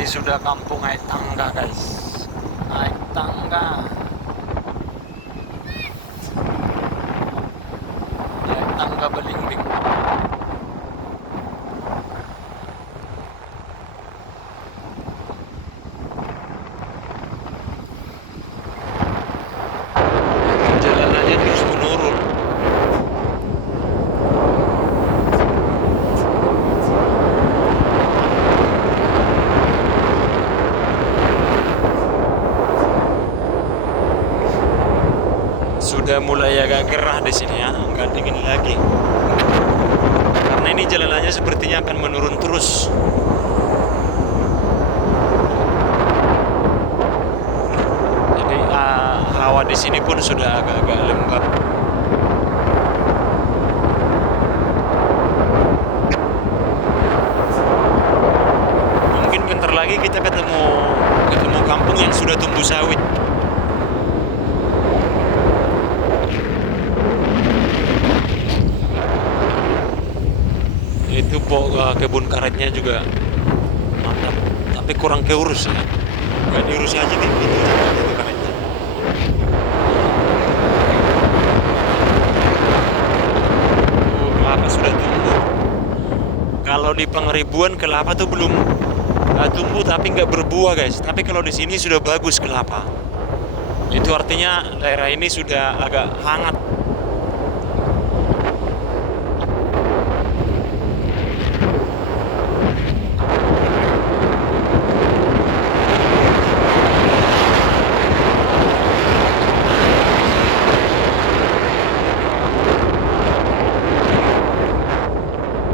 Ini sudah kampung naik tangga guys, naik tangga, naik tangga belimbing. Jalanannya terus menurun. Sudah mulai agak gerah di sini ya, nggak dingin lagi. Karena ini jalanannya sepertinya akan menurun terus. Jadi hawa di sini pun sudah agak-agak lembab. Mungkin bentar lagi kita ketemu kampung yang sudah tumbuh sawit. Itu kebun karetnya juga mantap, tapi kurang keurus ya. Nggak diurus aja nih, itu karetnya. Kelapa sudah tumbuh. Kalau di Pangeribuan kelapa tuh belum tumbuh tapi nggak berbuah guys. Tapi kalau di sini sudah bagus kelapa. Itu artinya daerah ini sudah agak hangat.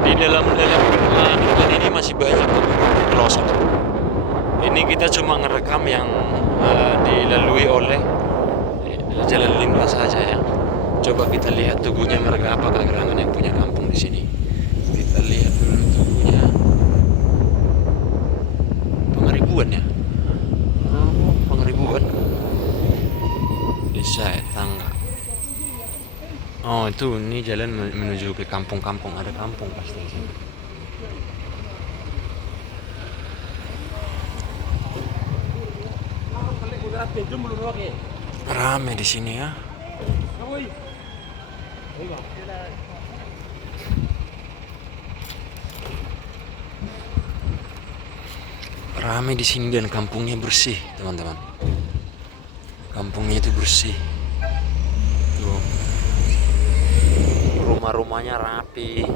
Di dalam hutan ini masih banyak pelosok. Ini kita cuma ngerekam yang dilalui oleh jalan lintas saja ya. Coba kita lihat tubuhnya mereka apa gerangan yang punya kampung di sini. Kita lihat dulu tubuhnya. Pangeribuan ya. Oh, Pangeribuan. Desa Tangga. Oh itu, ini jalan menuju ke kampung-kampung, ada kampung pasti di sini. Rame di sini ya. Rame di sini dan kampungnya bersih, teman-teman. Kampungnya itu bersih. Tuh. Rumah-rumahnya rapi.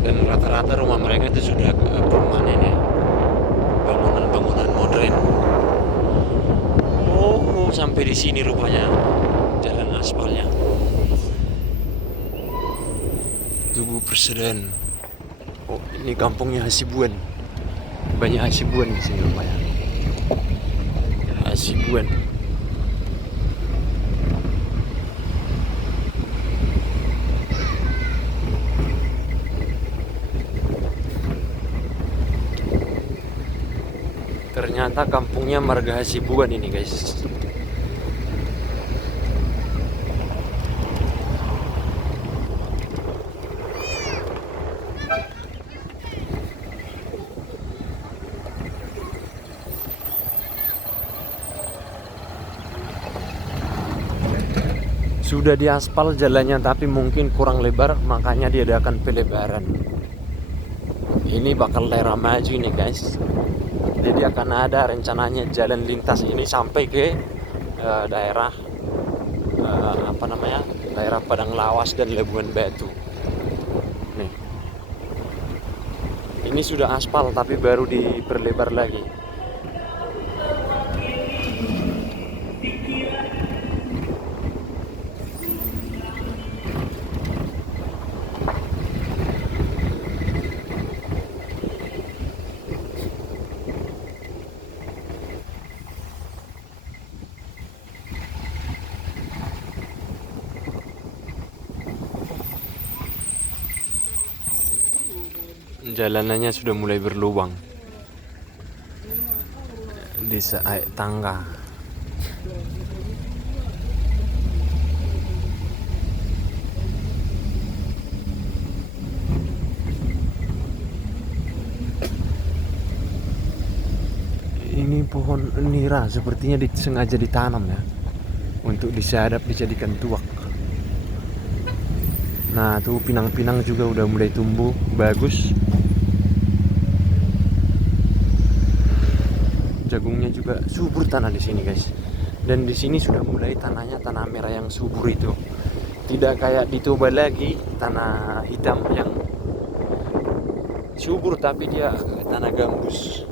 Dan rata-rata rumah mereka itu sudah permanen ya. Bangunan-bangunan modern. Oh, sampai di sini rupanya jalan aspalnya. Tugu Perseden. Oh, ini kampungnya Hasibuan. Banyak Hasibuan di sini rupanya. Hasibuan. Ternyata kampungnya Marga Hasibuan ini guys. Sudah diaspal jalannya tapi mungkin kurang lebar, makanya diadakan pelebaran. Ini bakal daerah maju nih guys. Jadi akan ada rencananya jalan lintas ini sampai ke daerah daerah Padang Lawas dan Labuan Batu. Nih. Ini sudah aspal tapi baru diperlebar lagi. jalanannya sudah mulai berlubang. Desa Aik Tangga. Ini pohon nira sepertinya sengaja ditanam ya, untuk disadap dijadikan tuak. Nah tuh pinang-pinang juga udah mulai tumbuh bagus. Jagungnya juga subur tanah di sini guys. Dan di sini sudah mulai tanahnya tanah merah yang subur itu. Tidak kayak di Toba lagi tanah hitam yang subur, tapi dia tanah gambus.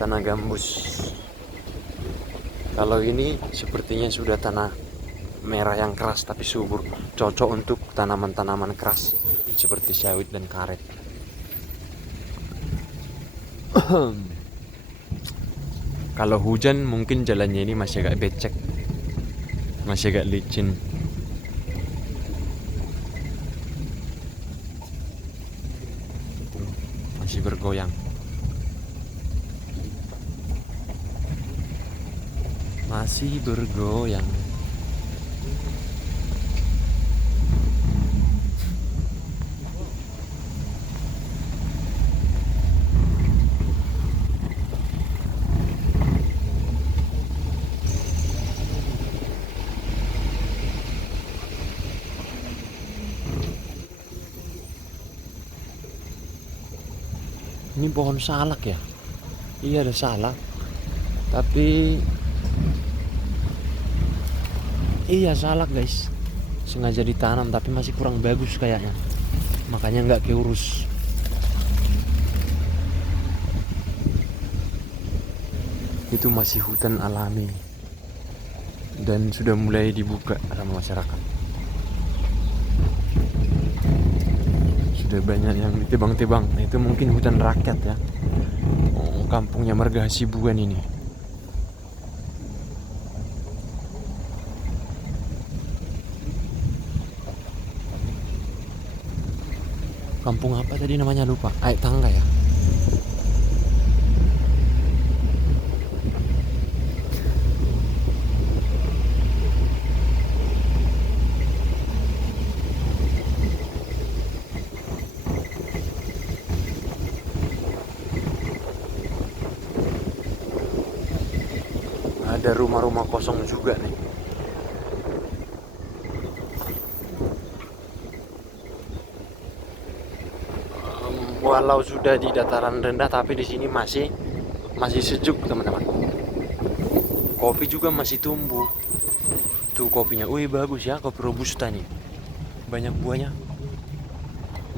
Tanah gambus. Kalau ini sepertinya sudah tanah merah yang keras tapi subur, cocok untuk tanaman-tanaman keras seperti sawit dan karet. Kalau hujan mungkin jalannya ini masih agak becek, masih agak licin. Masih bergoyang. Masih bergoyang. Ini pohon salak ya? Iya ada salak. Tapi iya salak guys. Sengaja ditanam tapi masih kurang bagus kayaknya. Makanya nggak keurus. Itu masih hutan alami. Dan sudah mulai dibuka sama masyarakat. Sudah banyak yang ditebang-tebang. Nah, itu mungkin hutan rakyat ya. Oh, kampungnya Marga Hasibuan ini. Kampung apa tadi namanya, lupa. Aik Tangga ya. Ada rumah-rumah kosong juga nih. Walau sudah di dataran rendah, tapi di sini masih sejuk teman-teman. Kopi juga masih tumbuh. Tuh kopinya, wih bagus ya, kopi robusta nih. Banyak buahnya.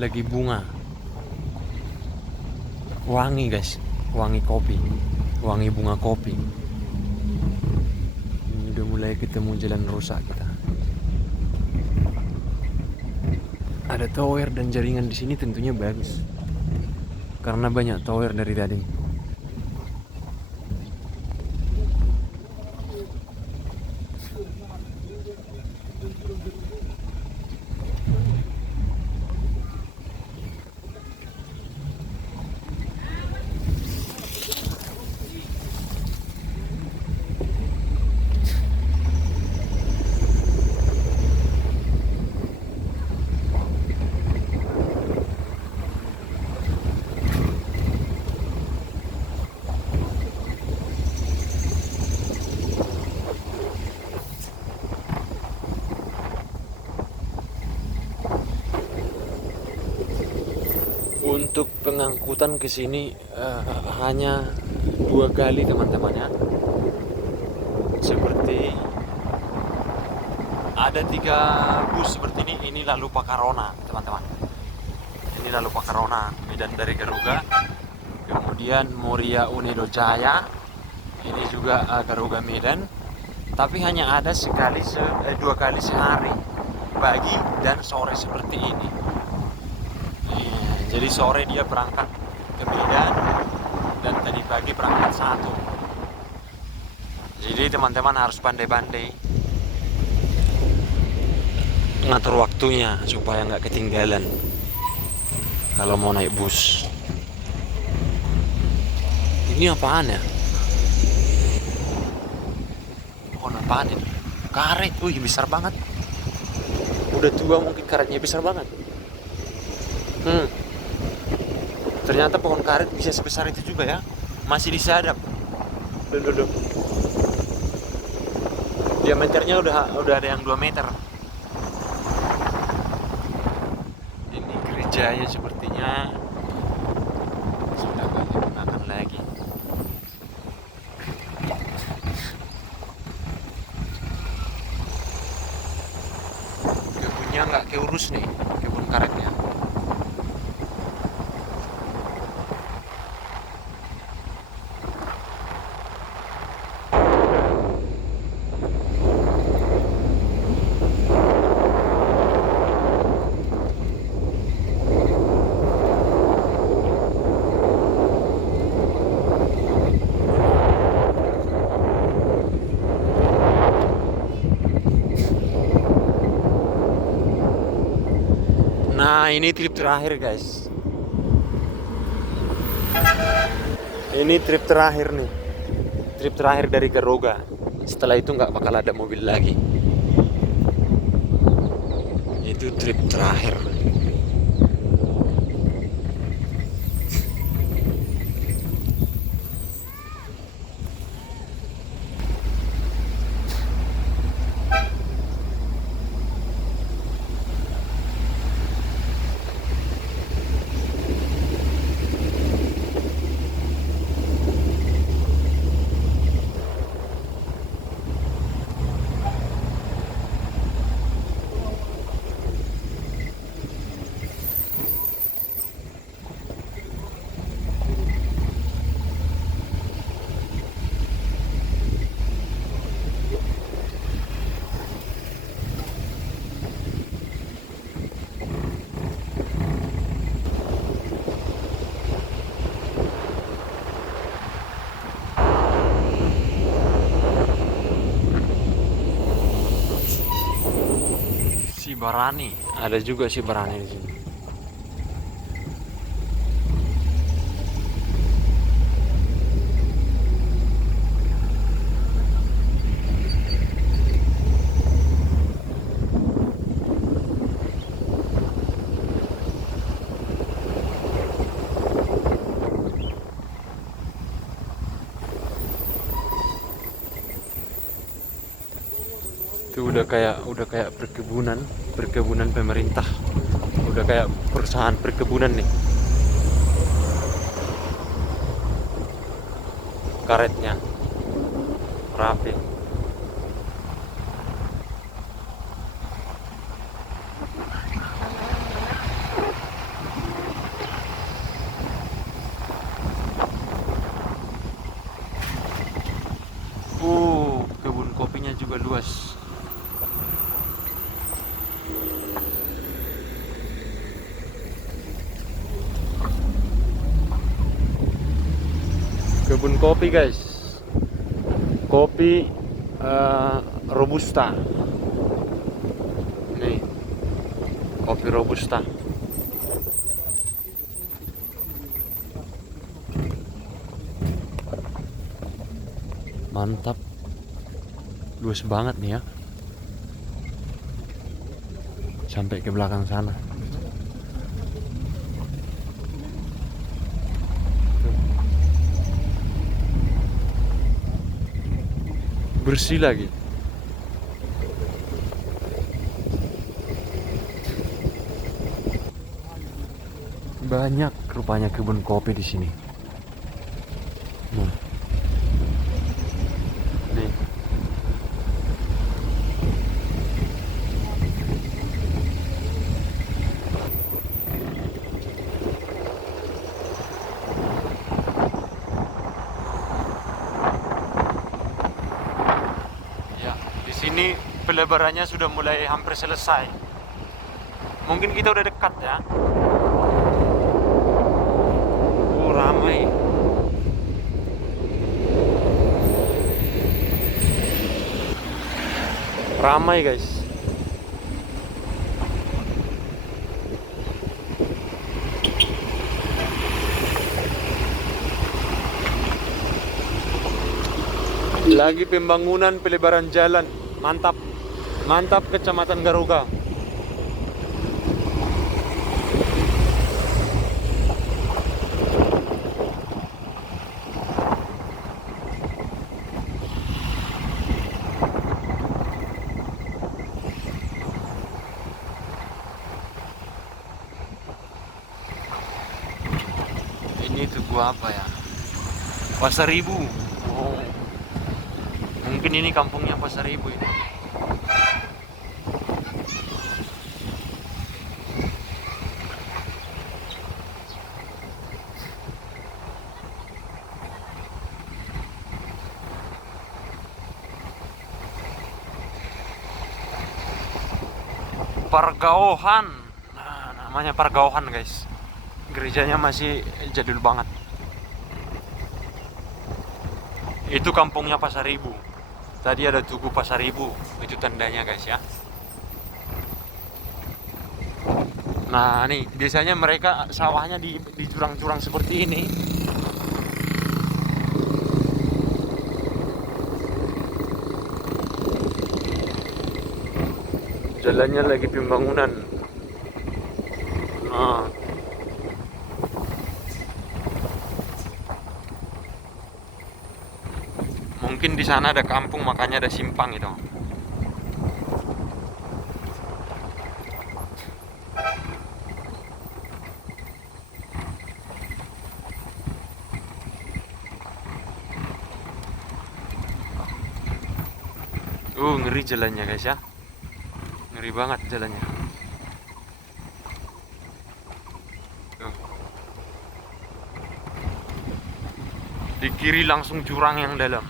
Lagi bunga. Wangi guys, wangi kopi, wangi bunga kopi. Ini udah mulai ketemu jalan rusak kita. Ada tower dan jaringan di sini tentunya bagus. Karena banyak tower dari tadi. Untuk pengangkutan ke sini hanya 2 kali teman-teman ya. Seperti ada 3 bus seperti ini. Ini lalu Pakarona teman-teman. Ini lalu Pakarona, Medan dari Garuga. Kemudian Moria Unedo Jaya. Ini juga Garuga Medan. Tapi hanya ada 2 kali sehari, pagi dan sore seperti ini. Jadi sore dia berangkat ke Medan dan tadi pagi berangkat 1. Jadi teman-teman harus pandai-pandai ngatur waktunya supaya nggak ketinggalan. kalau mau naik bus. Ini apaan ya? Pohon apaan ini? Karet, wih besar banget. Udah tua mungkin karetnya besar banget. Ternyata pohon karet bisa sebesar itu juga ya. Masih disadap. Duh. Diameternya udah ada yang 2 meter. Ini gerejanya sepertinya sudah gak digunakan lagi. Kebunnya nggak keurus nih, kebun karetnya. Nah, ini trip terakhir, guys. Ini trip terakhir nih. Trip terakhir dari Garoga. Setelah itu nggak bakal ada mobil lagi. Itu trip terakhir. Si Barani, ada juga si Barani di sini. Itu udah kayak perkebunan pemerintah. Udah kayak perusahaan perkebunan nih. Karetnya rapi. Kebun kopinya juga luas. Kebun kopi, guys. Kopi Robusta. Nih, kopi Robusta. Mantap. Luas banget nih ya. Sampai ke belakang sana. Bersih lagi. Banyak rupanya kebun kopi di sini. Nih. Ya, di sini pelebarannya sudah mulai hampir selesai. Mungkin kita udah dekat ya. Ramai. Ramai, guys. Lagi pembangunan pelebaran jalan. Mantap. Mantap Kecamatan Garuga. Ini tugu apa ya? Pasaribu. Oh. Mungkin ini kampungnya Pasaribu ini. Pergaohan. Nah, namanya Pergaohan, guys. Gerejanya masih jadul banget. Itu kampungnya Pasaribu. Tadi ada tugu Pasaribu. Itu tandanya, guys ya. Nah, nih biasanya mereka sawahnya di jurang-jurang seperti ini. Jalannya lagi pembangunan. Nah. Mungkin di sana ada kampung, makanya ada simpang itu. Ngeri jalannya, guys ya. Ngeri banget jalannya. Tuh. Di kiri langsung jurang yang dalam.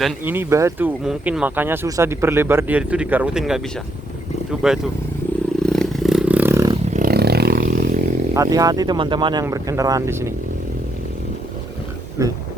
Dan ini batu, mungkin makanya susah diperlebar, dia itu dikarutin nggak bisa. Itu batu. Hati-hati teman-teman yang berkendaraan di sini. Nih.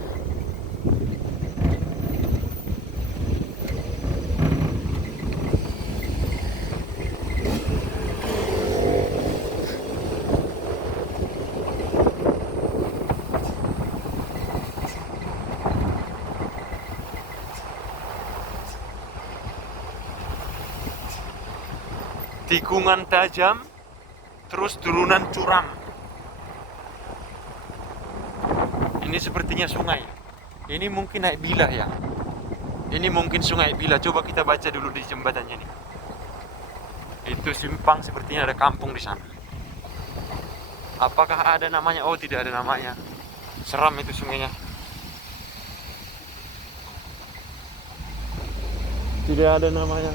Tikungan tajam, terus turunan curam. Ini sepertinya sungai. Ini mungkin naik bilah ya. Ini mungkin sungai Bilah. Coba kita baca dulu di jembatannya nih. Itu simpang, sepertinya ada kampung di sana. Apakah ada namanya? Oh, tidak ada namanya. Seram itu sungainya. Tidak ada namanya.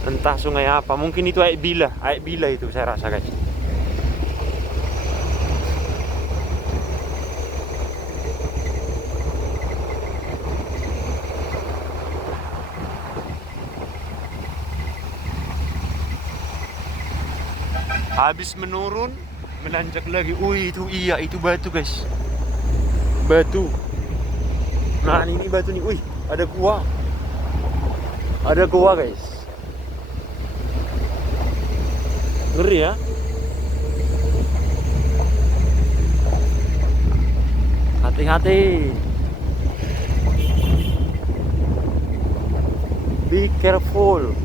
Entah sungai apa, mungkin itu Aik Bila itu saya rasa, guys. Habis menurun, menanjak lagi. Itu iya, itu batu, guys. Batu. Nah, ini batu nih. Ada gua. Ada gua, guys. Ngeri ya. Hati-hati. Be careful.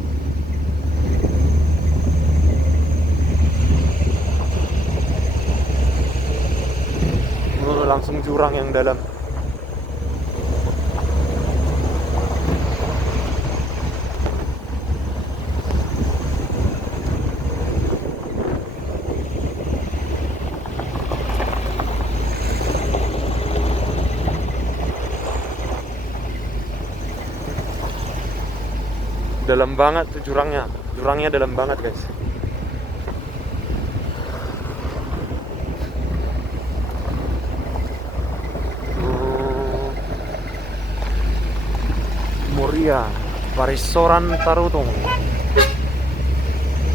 Langsung jurang yang dalam. Dalam banget tuh jurangnya. Jurangnya dalam banget, guys. Moria, Parisoran Tarutung.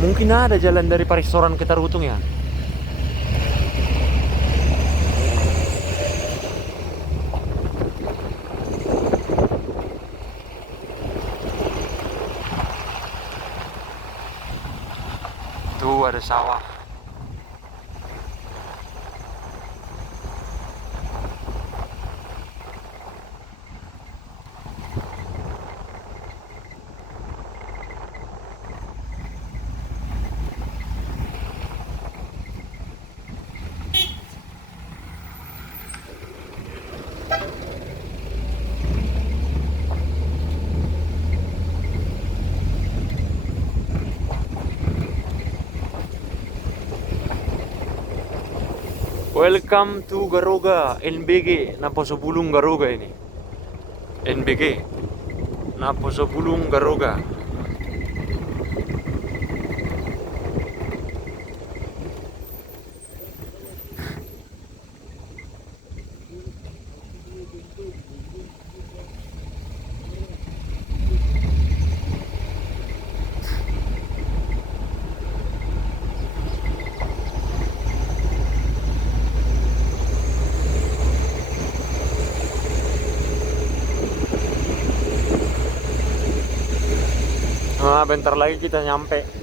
Mungkin ada jalan dari Parisoran ke Tarutung ya. Tuh ada sawah. Welcome to Garuga, NBG, Naposobulung Garuga ini. NBG, Naposobulung Garuga. Nah, bentar lagi kita nyampe.